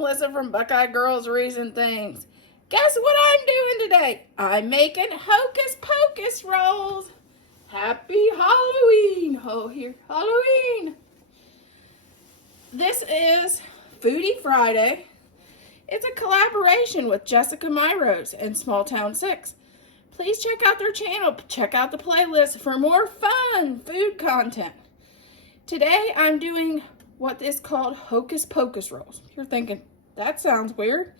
Melissa from Buckeye Girls Reason Things. Guess what I'm doing today? I'm making hocus pocus rolls. Happy Halloween. Oh, here, Halloween. This is Foodie Friday. It's a collaboration with Jessica Myros and Small Town 6. Please check out their channel. Check out the playlist for more fun food content. Today I'm doing what is called hocus pocus rolls. You're thinking, that sounds weird.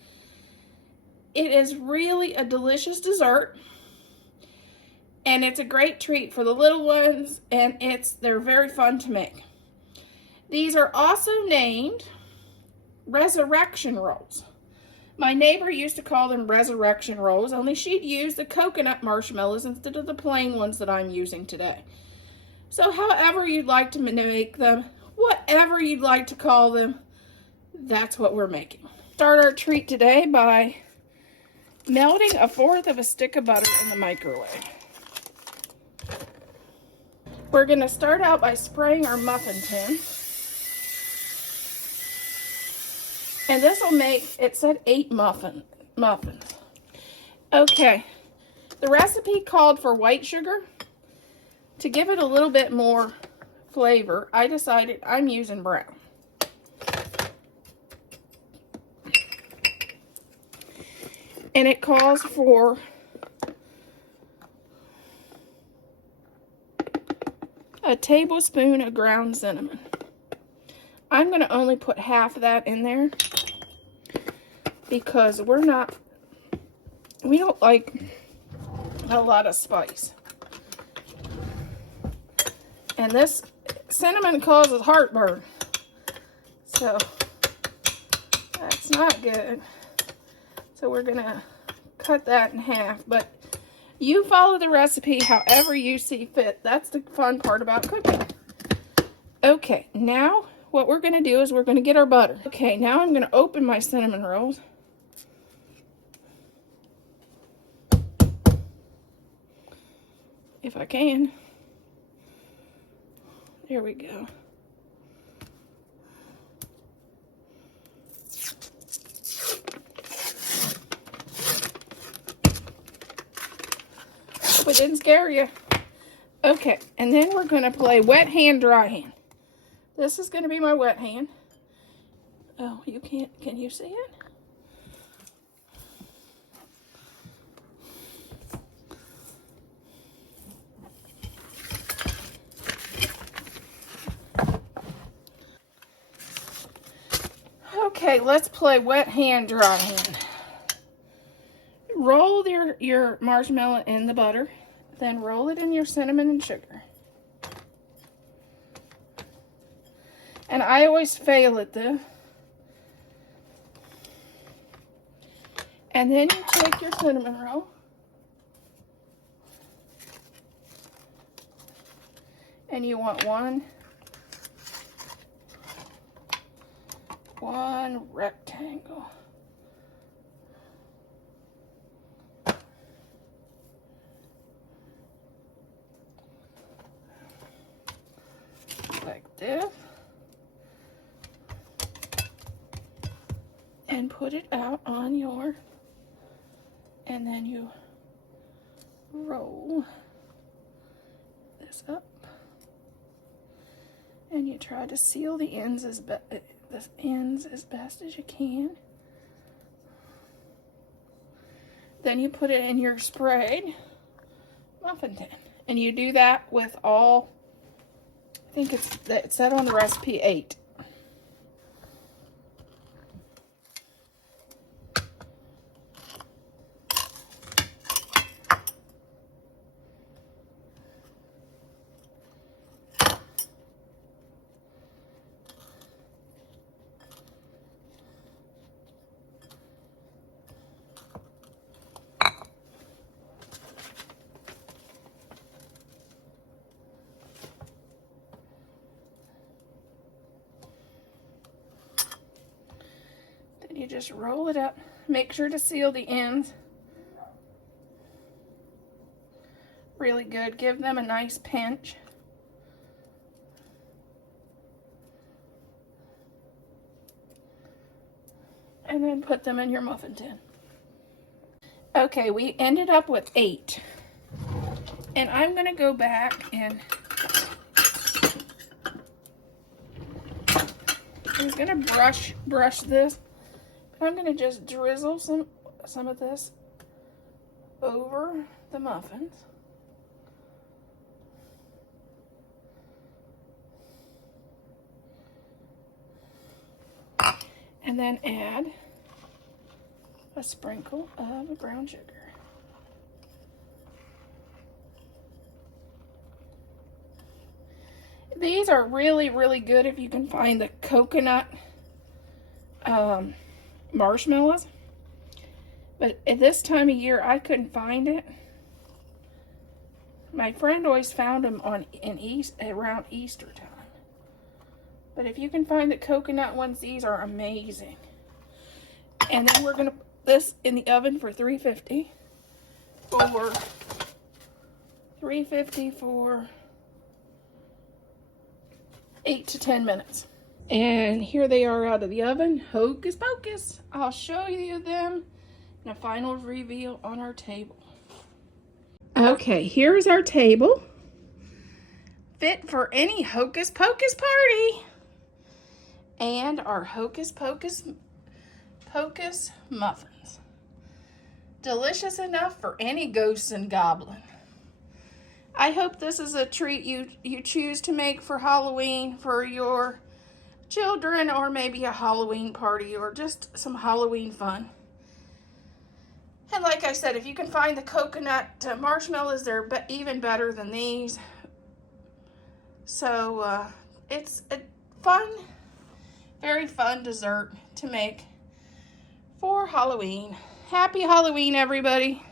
It is really a delicious dessert, and it's a great treat for the little ones, and they're very fun to make. These are also named resurrection rolls. My neighbor used to call them resurrection rolls, only she'd use the coconut marshmallows instead of the plain ones that I'm using today. So however you'd like to make them, whatever you'd like to call them, that's what we're making. Start our treat today by melting 1/4 of a stick of butter in the microwave. We're going to start out by spraying our muffin tin. And this will make, it said 8 muffins. Okay, the recipe called for white sugar. To give it a little bit more flavor, I decided I'm using brown. And it calls for a tablespoon of ground cinnamon. I'm going to only put half of that in there because we don't like a lot of spice. And this cinnamon causes heartburn, so that's not good. So we're gonna cut that in half, but you follow the recipe however you see fit. That's the fun part about cooking. Okay, now what we're gonna do is we're gonna get our butter. Okay, now I'm gonna open my cinnamon rolls. If I can. There we go. Hope it didn't scare you. Okay, and then we're going to play wet hand, dry hand. This is going to be my wet hand. Oh, you can't, can you see it? Okay, let's play wet hand, dry hand. Roll your marshmallow in the butter, then roll it in your cinnamon and sugar. And I always fail at this. And then you take your cinnamon roll and you want one rectangle. Like this. And put it out on your, and then you roll this up. And you try to seal the ends as best as you can. Then you put it in your sprayed muffin tin. And you do that with all, I think it said on the recipe 8. You just roll it up. Make sure to seal the ends really good. Give them a nice pinch. and then put them in your muffin tin. Okay, we ended up with 8. And I'm going to go back and I was going to brush this, but I'm going to just drizzle some of this over the muffins. And then add a sprinkle of brown sugar. These are really, really good if you can find the coconut marshmallows. But at this time of year, I couldn't find it. My friend always found them around Easter time. But if you can find the coconut ones, these are amazing. And then we're gonna put this in the oven for 350 for 8 to 10 minutes. And here they are out of the oven. Hocus pocus. I'll show you them in a final reveal on our table. Okay, here's our table. Fit for any hocus pocus party. And our hocus pocus muffins. Delicious enough for any ghosts and goblin. I hope this is a treat you choose to make for Halloween for your children, or maybe a Halloween party, or just some Halloween fun. And like I said, if you can find the coconut marshmallows, they're even better than these. So it's a very fun dessert to make for Halloween. Happy Halloween, everybody.